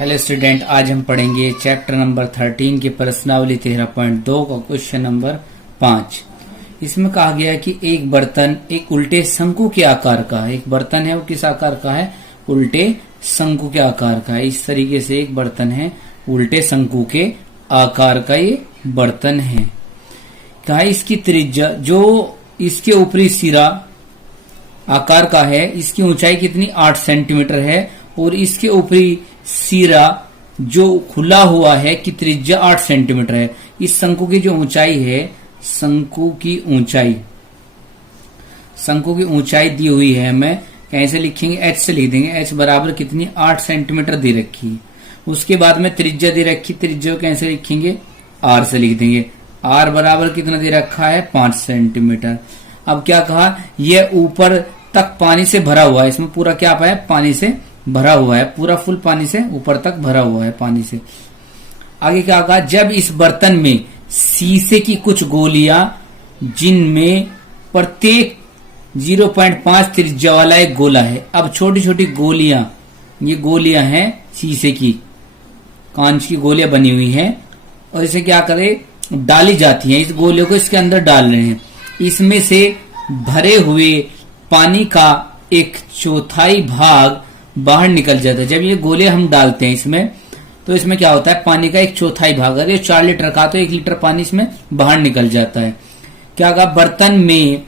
Hello student, आज हम पढ़ेंगे चैप्टर नंबर 13 की प्रश्नावली 13.2 का क्वेश्चन नंबर 5। इसमें कहा गया है कि एक बर्तन एक उल्टे शंकु के आकार का है। एक बर्तन है वो किस आकार का है? उल्टे शंकु के आकार का है। इस तरीके से एक बर्तन है उल्टे शंकु के आकार का, ये बर्तन है। कहा है इसकी त्रिज्या जो इसके ऊपरी सिरा आकार का है, इसकी ऊंचाई कितनी? 8 सेंटीमीटर है। और इसके ऊपरी सिरा जो खुला हुआ है कि त्रिज्या 8 सेंटीमीटर है। इस शंकु की जो ऊंचाई है, शंकु की ऊंचाई दी हुई है। हमें कैसे लिखेंगे? h से लिख देंगे। h बराबर कितनी? 8 सेंटीमीटर दे रखी है। उसके बाद में त्रिज्या दे रखी, त्रिज्या को कैसे लिखेंगे? r से लिख देंगे। r बराबर कितना दे रखा है? 5 सेंटीमीटर। अब क्या कहा? यह ऊपर तक पानी से भरा हुआ है। इसमें पूरा क्या पाया? पानी से भरा हुआ है, पूरा फुल पानी से ऊपर तक भरा हुआ है पानी से। आगे क्या कहा? जब इस बर्तन में शीशे की कुछ गोलियां, जिनमें प्रत्येक 0.5 त्रिज्या वाला एक गोला है। अब छोटी छोटी गोलियां, ये गोलियां हैं शीशे की, कांच की गोलियां बनी हुई हैं, और इसे क्या करे? डाली जाती हैं। इस गोले को इसके अंदर डाल रहे हैं। इसमें से भरे हुए पानी का 1/4 भाग बाहर निकल जाता है। जब ये गोले हम डालते हैं इसमें, तो इसमें क्या होता है? पानी का 1/4 भाग, अगर ये 4 लीटर का तो 1 लीटर पानी इसमें बाहर निकल जाता है। क्या कहा? बर्तन में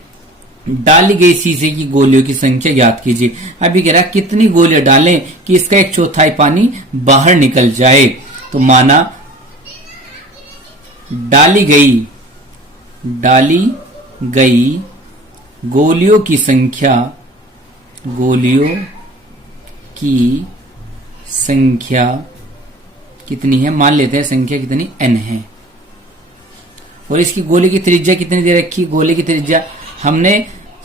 डाली गई शीशे की गोलियों की संख्या ज्ञात कीजिए। अभी कह रहा है कितनी गोलियां डालें कि इसका 1/4 पानी बाहर निकल जाए। तो माना डाली गई गोलियों की संख्या कितनी है? मान लेते हैं संख्या कितनी? n है। और इसकी गोले की त्रिज्या कितनी दे रखी? गोले की त्रिज्या हमने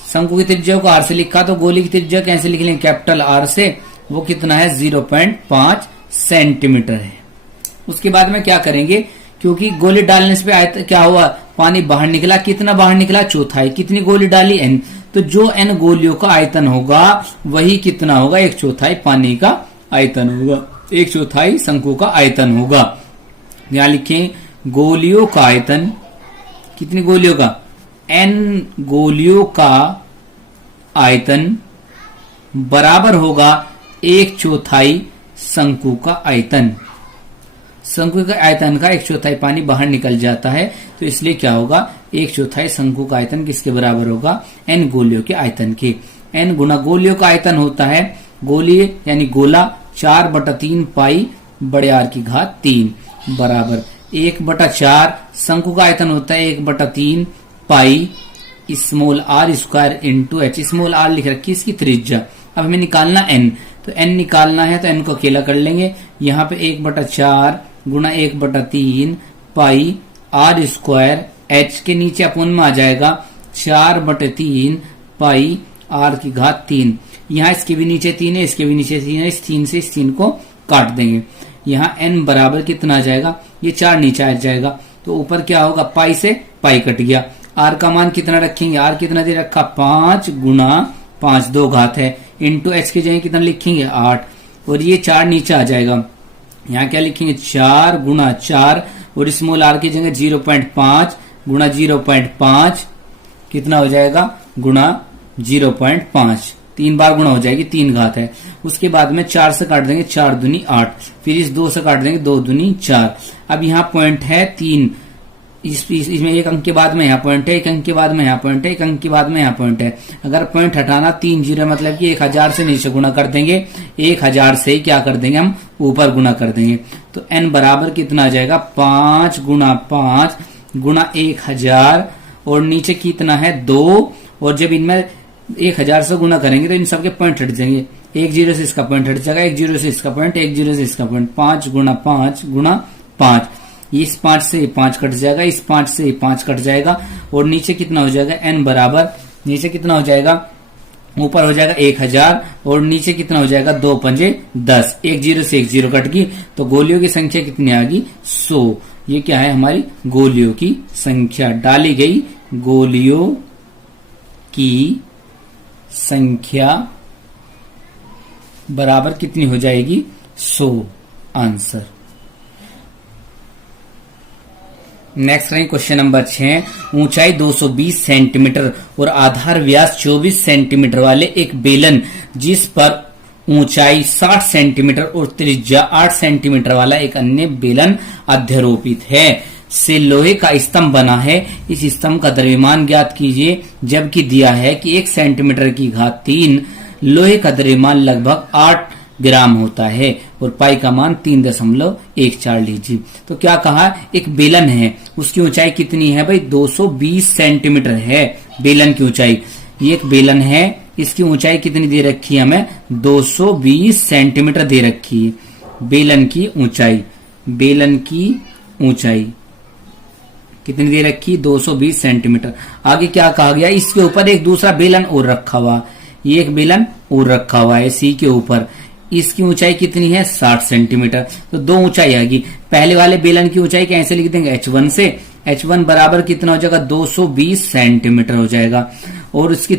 शंकु की त्रिज्या को r से लिखा, तो गोले की त्रिज्या कैसे लिख लें? कैपिटल R से। वो कितना है? 0.5 सेंटीमीटर है। उसके बाद में क्या करेंगे? क्योंकि गोली डालने से आयतन क्या हुआ? पानी बाहर निकला। कितना बाहर निकला? 1/4। कितनी गोली डाली? n। तो जो n गोलियों का आयतन होगा वही कितना होगा? 1/4 पानी का आयतन होगा, 1/4 शंकु का आयतन होगा। यहां लिखें गोलियों का आयतन। कितनी गोलियों का? n गोलियों का आयतन बराबर होगा 1/4 शंकु का आयतन। शंकु के आयतन का 1/4 पानी बाहर निकल जाता है, तो इसलिए क्या होगा? 1/4 शंकु का आयतन किसके बराबर होगा? n गोलियों के आयतन के। n गुना गोलियों का आयतन होता है, गोली यानी गोला 4/3 पाई बड़े R की घात 3 बराबर 1/4। शंकु का आयतन होता है 1/3 pi small r square into h। Small r लिख रखी इसकी त्रिज्या। अब हमें निकालना n, तो n निकालना है तो n को अकेला कर लेंगे। यहाँ पे 1/4 गुणा 1/3 पाई r स्क्वायर, h के नीचे अपोन में आ जाएगा 4/3 पाई r की घात 3। यहाँ इसके भी नीचे 3 है, इसके भी नीचे 3 है। इस 3 से इस 3 को काट देंगे। यहाँ n बराबर कितना आ जाएगा? ये 4 नीचे आ जाएगा, तो ऊपर क्या होगा? पाई से पाई कट गया। r का मान कितना रखेंगे? r कितना दे रखा? 5 गुणा 5 2 घात है इंटू h की जगह कितना लिखेंगे? 8। और ये 4 नीचे आ जाएगा। यहाँ क्या लिखेंगे? 4 गुणा 4 और स्मॉल r की जगह 0.5 गुणा 0.5 कितना हो जाएगा? गुणा 0.5। 3 बार गुणा हो जाएगी, 3 घात है। उसके बाद में 4 से काट देंगे, 4 दूनी 8। फिर इस 2 से काट देंगे, 2 दूनी 4। अब यहाँ पॉइंट है 3, इसमें एक अंक के बाद में यहाँ पॉइंट है, एक अंक के बाद में यहाँ पॉइंट है, एक अंक के बाद में यहाँ पॉइंट है। अगर पॉइंट हटाना 3 जीरो मतलब कि 1000 से नीचे गुणा कर देंगे, 1000 से ही क्या कर देंगे? हम ऊपर गुणा कर देंगे। तो n बराबर कितना आ जाएगा? 5 गुणा 5 गुणा 1000 और नीचे कितना है? 2। और जब इनमें 1000 से गुणा करेंगे तो इन सबके पॉइंट हट जाएंगे। 1 0 से इसका पॉइंट हट जाएगा, 1 0 से इसका पॉइंट, 1 0 से इसका पॉइंट। 5 गुणा 5 गुणा 5, इस 5 से 5 कट जाएगा, इस 5 से 5 कट जाएगा। और नीचे कितना हो जाएगा? n बराबर नीचे कितना हो जाएगा? ऊपर हो जाएगा 1000 और नीचे कितना हो जाएगा? 2 पंजे 10। 1 0 से 1 0 कट गई, तो गोलियों की संख्या कितनी आ गई? 100। ये क्या है? हमारी गोलियों की संख्या। डाली गई गोलियों की संख्या बराबर कितनी हो जाएगी? 100। आंसर। नेक्स्ट रही क्वेश्चन नंबर 6। ऊंचाई 220 सेंटीमीटर और आधार व्यास 24 सेंटीमीटर वाले एक बेलन जिस पर ऊंचाई 60 सेंटीमीटर और त्रिज्या 8 सेंटीमीटर वाला एक अन्य बेलन अध्यारोपित है से लोहे का स्तंभ बना है। इस स्तंभ का द्रव्यमान ज्ञात कीजिए, जबकि दिया है कि 1 सेंटीमीटर की घात 3 लोहे का द्रव्यमान लगभग 8 ग्राम होता है और पाई का मान 3.14 लीजिए। तो क्या कहा, एक बेलन है, उसकी ऊंचाई कितनी है भाई, 220 सेंटीमीटर है बेलन की ऊंचाई। ये एक बेलन है, इसकी ऊंचाई कितनी दे रखी है हमें, 220 सेंटीमीटर दे रखी है। बेलन की ऊंचाई, बेलन की ऊंचाई कितनी दे रखी, 220 सेंटीमीटर। आगे क्या कहा गया, इसके ऊपर एक दूसरा बेलन और रखा हुआ, ये एक बेलन और रखा हुआ है सी के ऊपर। इसकी ऊंचाई कितनी है, 60 सेंटीमीटर। तो दो ऊंचाई आएगी। पहले वाले बेलन की ऊंचाई कैसे लिख देंगे, h1 से। h1 बराबर कितना हो जाएगा, 220 सेंटीमीटर हो जाएगा। और इसकी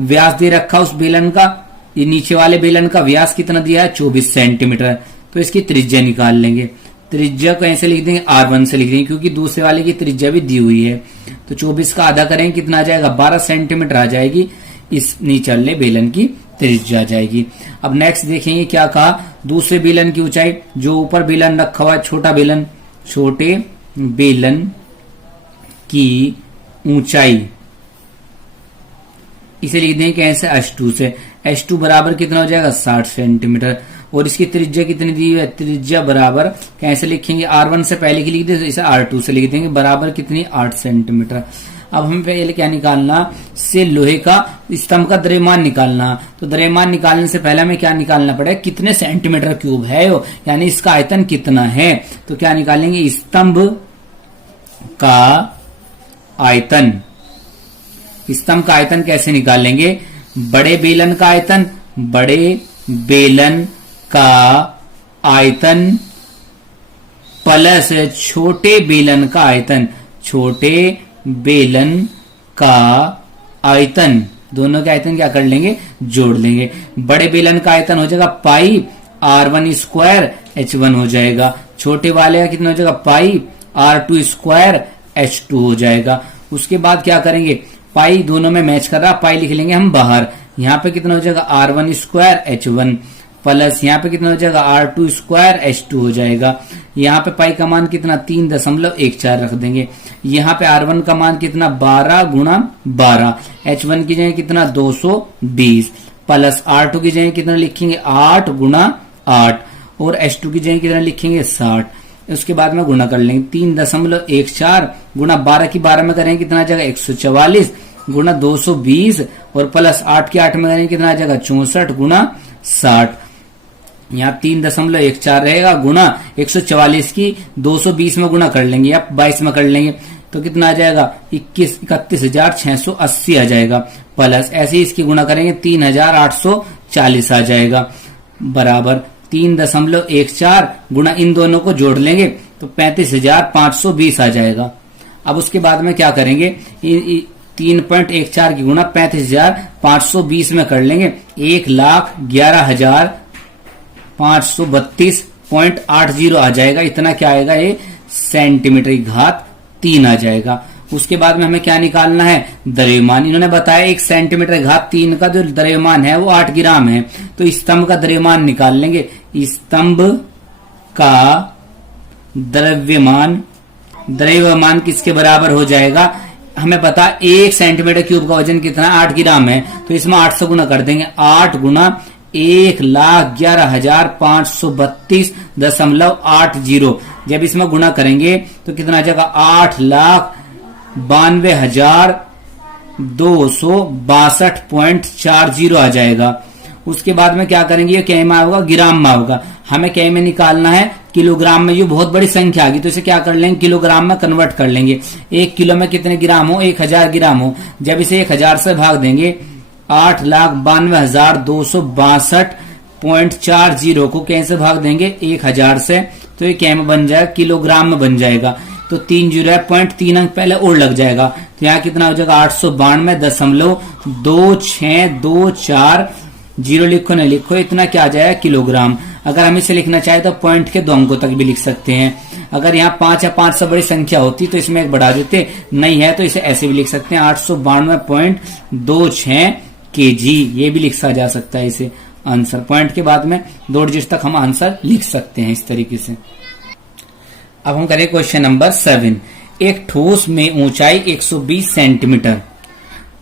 व्यास दे रखा उस बेलन का, ये नीचे वाले बेलन का व्यास कितना दिया है, 24 सेंटीमीटर। तो इसकी त्रिज्या निकाल लेंगे। त्रिज्या को ऐसे लिख देंगे, r1 से लिख देंगे, क्योंकि दूसरे वाले की त्रिज्या भी दी हुई है। तो 24 का आधा करेंगे, कितना आ जाएगा, 12 सेंटीमीटर आ जाएगी। इस नीचे वाले बेलन की त्रिज्या आ जाएगी। अब नेक्स्ट देखेंगे क्या कहा, दूसरे बेलन की ऊंचाई, जो ऊपर बेलन रखा हुआ है छोटा बेलन, छोटे बेलन की ऊंचाई इसे लिख देंगे कैसे, h2 से। h2 बराबर कितना हो जाएगा, 60 सेंटीमीटर। और इसकी त्रिज्या कितनी दी है, त्रिज्या बराबर कैसे लिखेंगे, r1 से पहले की लिख दे, इसे r2 से लिख देंगे, बराबर कितनी, 8 सेंटीमीटर। अब हमें पहले क्या निकालना, से लोहे का स्तंभ का द्रव्यमान निकालना। तो द्रव्यमान निकालने से पहले हमें क्या निकालना पड़ेगा, कितने सेंटीमीटर क्यूब है वो, यानी इसका आयतन कितना है। तो क्या निकालेंगे, स्तंभ का आयतन। स्तंभ का आयतन कैसे निकालेंगे, बड़े बेलन का आयतन, बड़े बेलन का आयतन प्लस छोटे बेलन का आयतन, छोटे बेलन का आयतन, दोनों के आयतन क्या कर लेंगे, जोड़ लेंगे। बड़े बेलन का आयतन हो जाएगा पाई r1 स्क्वायर h1 हो जाएगा। छोटे वाले का कितना हो जाएगा, पाई r2 स्क्वायर h2 हो जाएगा। उसके बाद क्या करेंगे, पाई दोनों में मैच कर रहा, पाई लिख लेंगे हम बाहर। यहाँ पे कितना हो जाएगा, r1 स्क्वायर h1 प्लस यहाँ पे कितना हो जाएगा, r2 स्क्वायर h2 हो जाएगा। यहाँ पे पाई का मान कितना, 3.14 रख देंगे। यहाँ पे r1 का मान कितना, 12 गुणा 12, h1 की जगह कितना, 220 प्लस r2 की जगह कितना लिखेंगे, 8 गुणा 8 और h2 की जगह कितना लिखेंगे, 60। उसके बाद में गुणा कर लेंगे, 3.14 गुणा 12 की 12 में करेंगे कितना आ जाएगा, 144 गुणा 220 और प्लस 8 की 8 में करेंगे कितना आ जाएगा, 64 गुणा 60। यहाँ 3.14 रहेगा गुणा 144 की 220 में गुणा कर लेंगे या 22 में कर लेंगे तो कितना आ जाएगा, 31,680 आ जाएगा। प्लस ऐसे ही इसकी गुणा करेंगे 3,840 आ जाएगा, बराबर 3.14 गुणा इन दोनों को जोड़ लेंगे तो 35,520 आ जाएगा। अब उसके बाद में क्या करेंगे, 3.14 की गुणा 35,520 में कर लेंगे, 1,11,532.80 आ जाएगा। इतना क्या आएगा, ये सेंटीमीटर की घात 3 आ जाएगा। उसके बाद में हमें क्या निकालना है, द्रव्यमान। इन्होंने बताया 1 सेंटीमीटर घात 3 का जो द्रव्यमान है वो 8 ग्राम है। तो स्तंभ का द्रव्यमान निकाल लेंगे। स्तंभ का द्रव्यमान किसके बराबर हो जाएगा, हमें पता 1 सेंटीमीटर क्यूब का वजन कितना, 8 ग्राम है। तो इसमें 8 से गुना कर देंगे, 8 गुना 1,11,532.80। जब इसमें गुणा करेंगे तो कितना आ जाएगा, 8,92,262.40 आ जाएगा। उसके बाद में क्या करेंगे, ये क्या में होगा, ग्राम में होगा। हमें क्या में निकालना है, किलोग्राम में। ये बहुत बड़ी संख्या आ गई तो इसे क्या कर लेंगे, किलोग्राम में कन्वर्ट कर लेंगे। 1 किलो में कितने ग्राम हो, 1000 ग्राम हो। जब इसे 1000 से भाग देंगे, 8,92,262.40 को कैसे भाग देंगे, 1000 से, तो ये क्या में बन जाएगा, किलोग्राम में बन जाएगा। तो 3 जीरो है, 0.3 अंक पहले और लग जाएगा। तो यहाँ कितना हो जाएगा, 892.2624 जीरो लिखो नहीं लिखो, इतना क्या आ जाएगा किलोग्राम। अगर हम इसे लिखना चाहे तो पॉइंट के 2 अंकों तक भी लिख सकते हैं। अगर यहाँ 5 या 5 से बड़ी संख्या होती तो इसमें एक बढ़ा देते, नहीं है तो इसे ऐसे भी लिख सकते हैं 892.26 kg, ये भी लिखा जा सकता है इसे आंसर। पॉइंट के बाद में 2 डिजिट तक हम आंसर लिख सकते हैं इस तरीके से। अब हम करें क्वेश्चन नंबर 7। एक ठोस में ऊंचाई 120 सेंटीमीटर,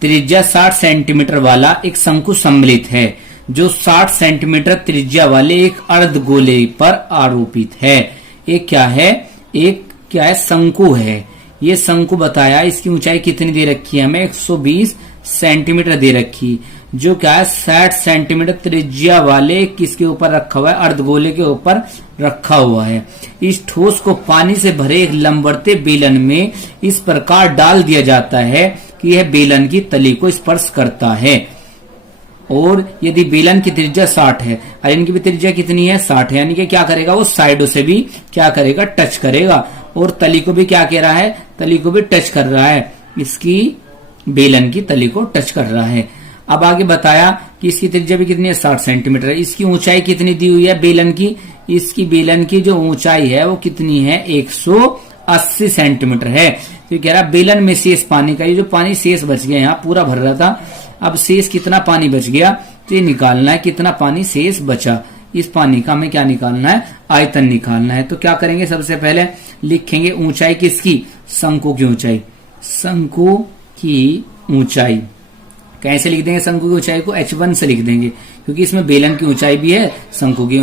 त्रिज्या 60 सेंटीमीटर वाला एक शंकु सम्मिलित है जो 60 सेंटीमीटर त्रिज्या वाले एक अर्धगोले पर आरोपित है। एक क्या है, एक क्या है, शंकु है। ये शंकु बताया, इसकी ऊंचाई कितनी दे रखी है हमें, 120 सेंटीमीटर दे रखी, जो क्या है 60 सेंटीमीटर त्रिज्या वाले किसके ऊपर रखा हुआ है, अर्धगोले के ऊपर रखा हुआ है। इस ठोस को पानी से भरे एक लंबवते बेलन में इस प्रकार डाल दिया जाता है कि यह बेलन की तली को स्पर्श करता है। और यदि बेलन की त्रिज्या 60 है और इनकी भी त्रिज्या कितनी है, 60 है, यानी कि क्या करेगा, वो साइडों से भी क्या करेगा, टच करेगा। और तली को भी क्या कह रहा है, तली को भी टच कर रहा है, इसकी बेलन की तली को टच कर रहा है। अब आगे बताया कि इसकी त्रिज्या भी कितनी है, 60 सेंटीमीटर है। इसकी ऊंचाई कितनी दी हुई है बेलन की, इसकी बेलन की जो ऊंचाई है वो कितनी है, 180 सेंटीमीटर है। तो कह रहा बेलन में शेष पानी का, ये जो पानी शेष बच गया, यहाँ पूरा भर रहा था, अब शेष कितना पानी बच गया, तो ये निकालना है कितना पानी शेष बचा। इस पानी का हमें क्या निकालना है, आयतन निकालना है। तो क्या करेंगे, सबसे पहले लिखेंगे ऊंचाई किसकी, शंकु की ऊंचाई। शंकु की ऊंचाई कैसे लिख देंगे, शंकु की ऊंचाई को h1 से लिख देंगे, क्योंकि इसमें बेलन की ऊंचाई भी है, शंकु की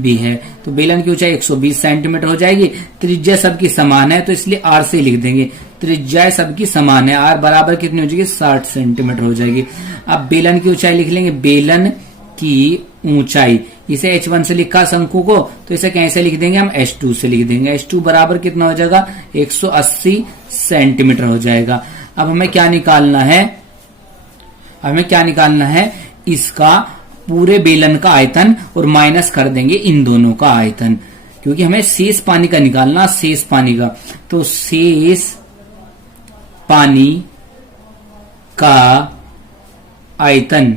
भी है। तो बेलन की ऊंचाई 120 सेंटीमीटर हो जाएगी। त्रिज्या सबकी समान है तो इसलिए r से लिख देंगे, त्रिज्या सबकी समान है, r बराबर कितनी हो जाएगी, 60 सेंटीमीटर हो जाएगी। अब बेलन की ऊंचाई लिख लेंगे, बेलन की ऊंचाई, इसे h1 से लिखा शंकु को, तो इसे कैसे लिख देंगे हम, h2 से लिख देंगे। h2 बराबर कितना हो जाएगा, 180 सेंटीमीटर हो जाएगा। अब हमें क्या निकालना है, हमें क्या निकालना है, इसका पूरे बेलन का आयतन और माइनस कर देंगे इन दोनों का आयतन, क्योंकि हमें शेष पानी का निकालना, शेष पानी का। तो शेष पानी का आयतन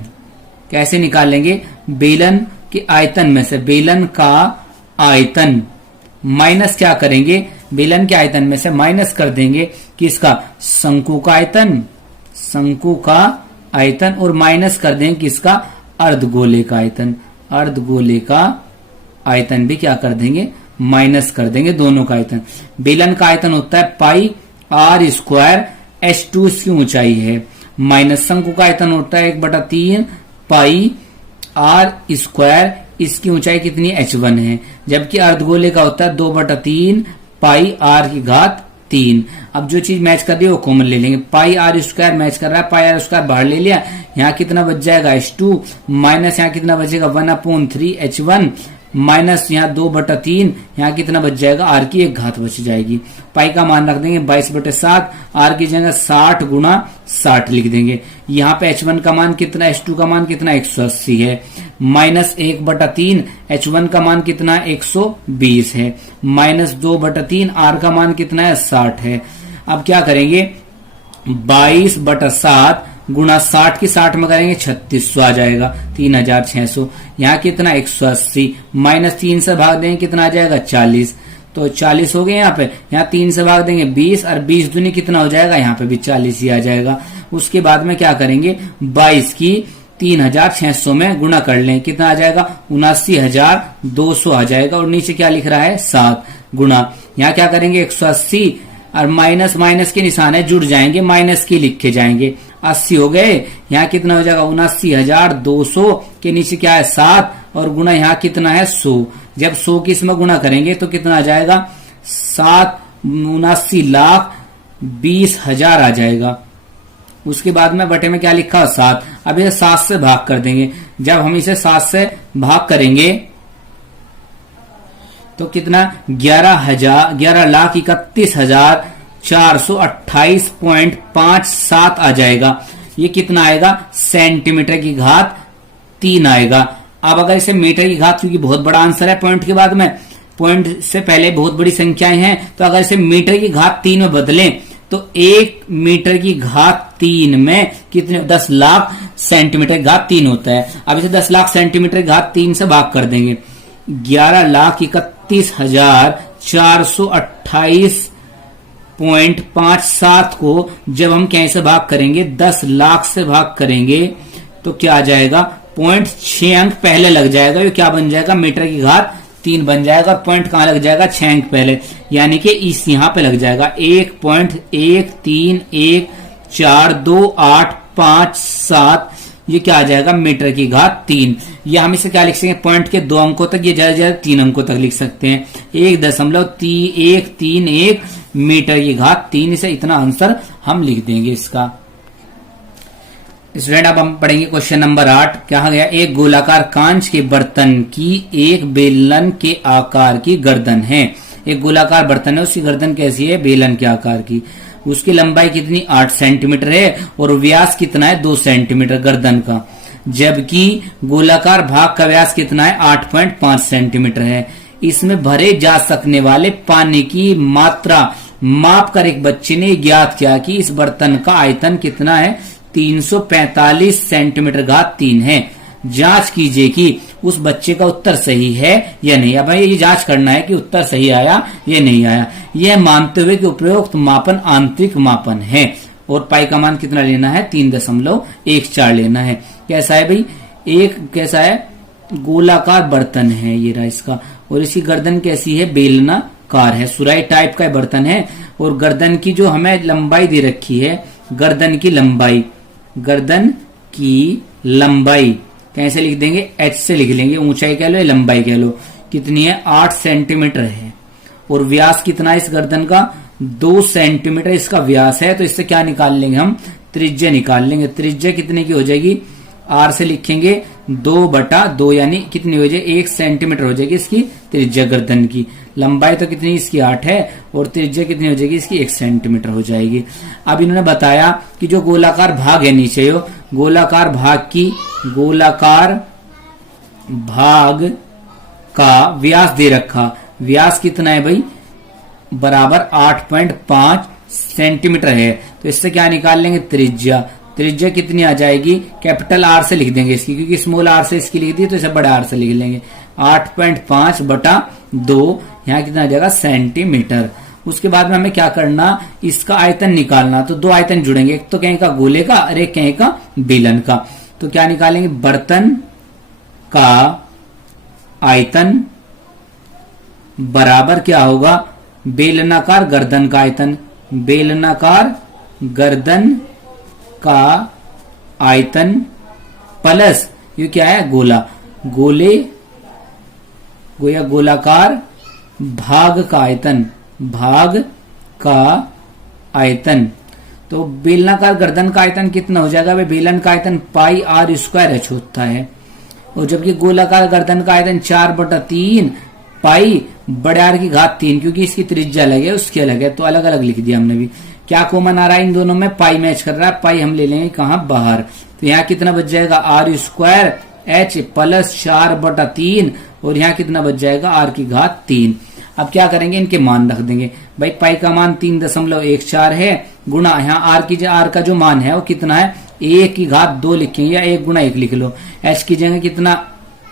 कैसे निकालेंगे, बेलन के आयतन में से बेलन का आयतन माइनस क्या करेंगे, बेलन के आयतन में से माइनस कर देंगे किसका, शंकु का आयतन, शंकु का आयतन, और माइनस कर देंगे किसका, अर्धगोले का आयतन। अर्धगोले का आयतन भी क्या कर देंगे, माइनस कर देंगे दोनों का आयतन। बेलन का आयतन होता है पाई r स्क्वायर, h2 इसकी ऊंचाई है, माइनस शंकु का आयतन होता है 1/3 पाई r स्क्वायर, इसकी ऊंचाई कितनी h1 है, जबकि अर्धगोले का होता है 2/3 पाई r⁻3। अब जो चीज मैच कर रही है वो कॉमन ले लेंगे, पाई r स्क्वायर मैच कर रहा है, पाई r स्क्वायर बाहर ले लिया, यहाँ कितना बच जाएगा h2, माइनस यहाँ कितना बचेगा 1/3 h1, माइनस यहाँ 2/3, यहाँ कितना बच जाएगा, r की 1 घात बच जाएगी। पाई का मान रख देंगे 22/7, r की जगह 60 गुणा 60 लिख देंगे। यहाँ पे h1 का मान कितना, h2 का मान कितना 180 है, माइनस 1/3, h1 का मान कितना 120 है, माइनस 2/3, r का मान कितना है 60 है। अब क्या करेंगे, 22/7 गुणा 60 की 60 में करेंगे 3600 आ जाएगा, 3600। यहाँ कितना 180, माइनस 3 से भाग देंगे कितना आ जाएगा 40, तो 40 हो गए। यहाँ पे यहाँ 3 से भाग देंगे 20, और 20 दूनी कितना हो जाएगा, यहाँ पे भी 40 ही आ जाएगा। उसके बाद में क्या करेंगे, 22 की 3600 में गुणा कर लें, कितना आ जाएगा 79,200 आ जाएगा, और नीचे क्या लिख रहा है 7 गुणा, यहाँ क्या करेंगे 180 और माइनस माइनस के निशान है जुड़ जाएंगे, माइनस के लिखे जाएंगे, 80 हो गए। यहाँ कितना हो जाएगा 79,200 के नीचे क्या है 7, और गुणा यहाँ कितना है 100। जब 100 की इसमें गुणा करेंगे तो कितना आ जाएगा 79,20,000 आ जाएगा। उसके बाद में बटे में क्या लिखा 7, अब इसे 7 से भाग कर देंगे। जब हम इसे 7 से भाग करेंगे तो कितना 11,31,428.57 आ जाएगा। ये कितना आएगा, सेंटीमीटर की घात 3 आएगा। अब अगर इसे मीटर की घात, क्योंकि बहुत बड़ा आंसर है पॉइंट के बाद में, पॉइंट से पहले बहुत बड़ी संख्याएं हैं, तो अगर इसे मीटर की घात 3 में बदलें तो 1 मीटर की घात 3 में कितने 10 लाख सेंटीमीटर की घात 3 होता है। अब इसे 10 लाख सेंटीमीटर की घात 3 से भाग कर देंगे। 11,31,428.57 को जब हम कैसे भाग करेंगे, 10 लाख से भाग करेंगे तो क्या आ जाएगा, 0.6 अंक पहले लग जाएगा। ये क्या बन जाएगा, मीटर की घात 3 बन जाएगा। और पॉइंट कहां लग जाएगा, 6 अंक पहले, यानी कि इस यहां पे लग जाएगा 1.131428557। ये क्या आ जाएगा, मीटर की घात 3। या हम इसे क्या लिख सकते हैं, पॉइंट के 2 अंकों तक, ये ज्यादा ज्यादा 3 अंकों तक लिख सकते हैं। 1.131 मीटर की घात 3। इसे इतना आंसर हम लिख देंगे इसका। स्टूडेंट अब हम पढ़ेंगे क्वेश्चन नंबर 8। कहा गया, एक गोलाकार कांच के बर्तन की एक बेलन के आकार की गर्दन है। एक गोलाकार बर्तन है, उसकी गर्दन कैसी है, बेलन के आकार की। उसकी लंबाई कितनी, 8 सेंटीमीटर है और व्यास कितना है, 2 सेंटीमीटर गर्दन का। जबकि गोलाकार भाग का व्यास कितना है, 8.5 सेंटीमीटर है। इसमें भरे जा सकने वाले पानी की मात्रा माप कर एक बच्चे ने ज्ञात किया कि इस बर्तन का आयतन कितना है, 345 सेंटीमीटर घात 3 है। जांच कीजिए कि उस बच्चे का उत्तर सही है या नहीं। अब ये जांच करना है कि उत्तर सही आया या नहीं आया, यह मानते हुए कि उपरोक्त मापन आंतरिक मापन है। और पाई का मान कितना लेना है, 3.14 लेना है। कैसा है भाई, एक कैसा है, गोलाकार बर्तन है ये रहा इसका, और इसकी गर्दन कैसी है, बेलनाकार है, सुराही टाइप का बर्तन है। और गर्दन की जो हमें लंबाई दे रखी है, गर्दन की लंबाई कैसे लिख देंगे, h से लिख लेंगे, ऊंचाई कह लो या लंबाई कह लो, कितनी है, 8 सेंटीमीटर है। और व्यास कितना है इस गर्दन का, 2 सेंटीमीटर इसका व्यास है। तो इससे क्या निकाल लेंगे हम, त्रिज्या निकाल लेंगे। त्रिज्या कितने की हो जाएगी, r से लिखेंगे 2/2, यानी कितनी हो जाएगी, 1 सेंटीमीटर हो जाएगी इसकी त्रिज्या गर्दन की। लंबाई तो कितनी इसकी 8 है और त्रिज्या कितनी हो जाएगी इसकी, 1 सेंटीमीटर हो जाएगी। अब इन्होंने बताया कि जो गोलाकार भाग है नीचे, यो गोलाकार भाग का व्यास दे रखा। व्यास कितना है भाई, बराबर 8.5 सेंटीमीटर है। तो इससे क्या निकाल लेंगे, त्रिज्या। त्रिज्या कितनी आ जाएगी, कैपिटल R से लिख देंगे इसकी, क्योंकि स्मॉल r से इसकी लिख दी तो इसे बड़े R से लिख लेंगे। 8.5/2, यहाँ कितना आ जाएगा, सेंटीमीटर। उसके बाद में हमें क्या करना, इसका आयतन निकालना। तो 2 आयतन जुड़ेंगे, एक तो कहीं का गोले का और एक कहीं का बेलन का। तो क्या निकालेंगे, बर्तन का आयतन बराबर क्या होगा, बेलनाकार गर्दन का आयतन। बेलनाकार गर्दन का आयतन प्लस ये क्या है, गोलाकार भाग का आयतन। तो बेलनाकार गर्दन का आयतन कितना हो जाएगा, बेलन का आयतन πr² होता है। और जबकि गोलाकार गर्दन का आयतन 4/3 पाई बड़े आर की घात 3, क्योंकि इसकी त्रिज्या अलग है उसकी अलग है, तो अलग अलग लिख दिया हमने भी। क्या कॉमन आ रहा है इन दोनों में, पाई मैच कर रहा है, पाई हम ले लेंगे कहां, बाहर। तो यहाँ कितना बच जाएगा, r² h प्लस 4/3, और यहाँ कितना बच जाएगा, r की घात 3। अब क्या करेंगे, इनके मान रख देंगे भाई। पाई का मान 3.14 है, गुणा यहाँ r का जो मान है वो कितना है, 1 की घात 2 लिखेंगे, या 1 गुणा 1 लिख लो। h की जगह कितना,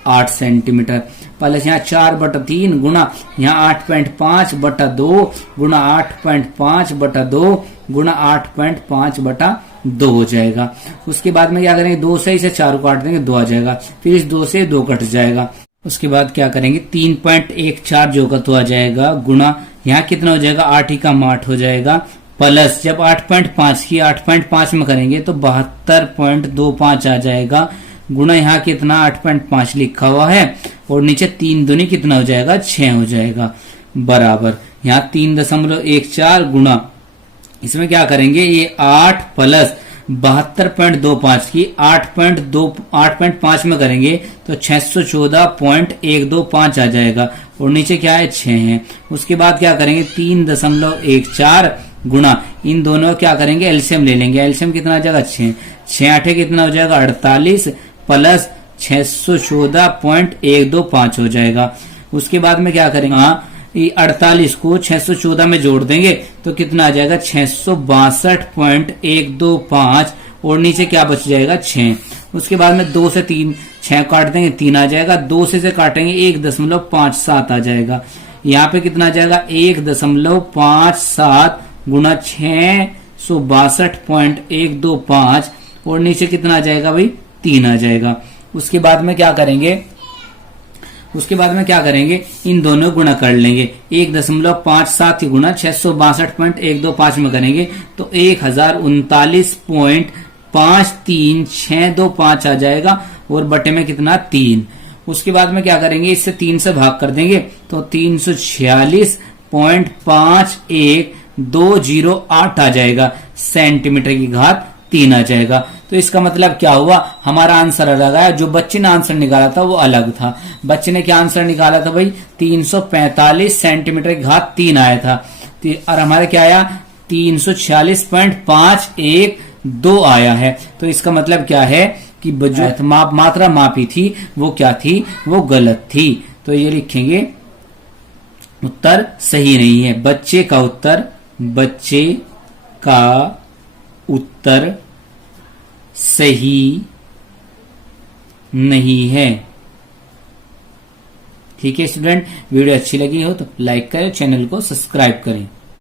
8 सेंटीमीटर, प्लस यहाँ 4/3 गुणा यहाँ 8.5/2 गुणा 8.5/2 गुणा 8.5/2 हो जाएगा। उसके बाद में क्या करेंगे, 2 से इसे 4 काट देंगे, 2 आ जाएगा। फिर इस 2 से 2 कट जाएगा। उसके बाद क्या करेंगे, 3.14 जो का तो आ जाएगा, गुणा यहाँ कितना हो जाएगा, 8 ही का 8 हो जाएगा, प्लस जब 8.5 की 8.5 में करेंगे तो 72.25 आ जाएगा, गुणा यहाँ कितना 8.5 लिखा हुआ है, और नीचे 3 दूनी कितना हो जाएगा, 6 हो जाएगा, बराबर यहाँ 3.14 गुणा इसमें क्या करेंगे, ये 8 प्लस 72.25 की 8.5 में करेंगे तो 614.125 आ जाएगा, और नीचे क्या है, 6 है। उसके बाद क्या करेंगे, 3.14 गुणा इन दोनों क्या करेंगे, एलसीएम ले लेंगे। एलसीएम कितना आ जाएगा, 6 8 कितना हो जाएगा, 48 प्लस 614.125 हो जाएगा। उसके बाद में क्या करेंगे, 48 को 614 में जोड़ देंगे तो कितना आ जाएगा, 662.125, और नीचे क्या बच जाएगा, 6। उसके बाद में 2 से 3 6 काट देंगे 3 आ जाएगा, 2 से काटेंगे 1.57 आ जाएगा। यहाँ पे कितना आ जाएगा 1.57 गुणा 662.125 और नीचे कितना आ जाएगा भाई 3 आ जाएगा। उसके बाद में क्या करेंगे इन दोनों गुणा कर लेंगे, 1.57 गुणा 662.125 में करेंगे तो 1039.53625 आ जाएगा और बटे में कितना 3। उसके बाद में क्या करेंगे इससे 3 से भाग कर देंगे तो 346.51208 आ जाएगा, सेंटीमीटर की घात 3 आ जाएगा। तो इसका मतलब क्या हुआ, हमारा आंसर अलग आया। जो बच्चे ने आंसर निकाला था वो अलग था। बच्चे ने क्या आंसर निकाला था भाई 345 सेंटीमीटर की घात 3 आया था और हमारे क्या आया 346.512 आया है। तो इसका मतलब क्या है कि जो मात्रा मापी थी वो क्या थी, वो गलत थी। तो ये लिखेंगे उत्तर सही नहीं है। बच्चे का उत्तर सही नहीं है। ठीक है स्टूडेंट, वीडियो अच्छी लगी हो तो लाइक करें, चैनल को सब्सक्राइब करें।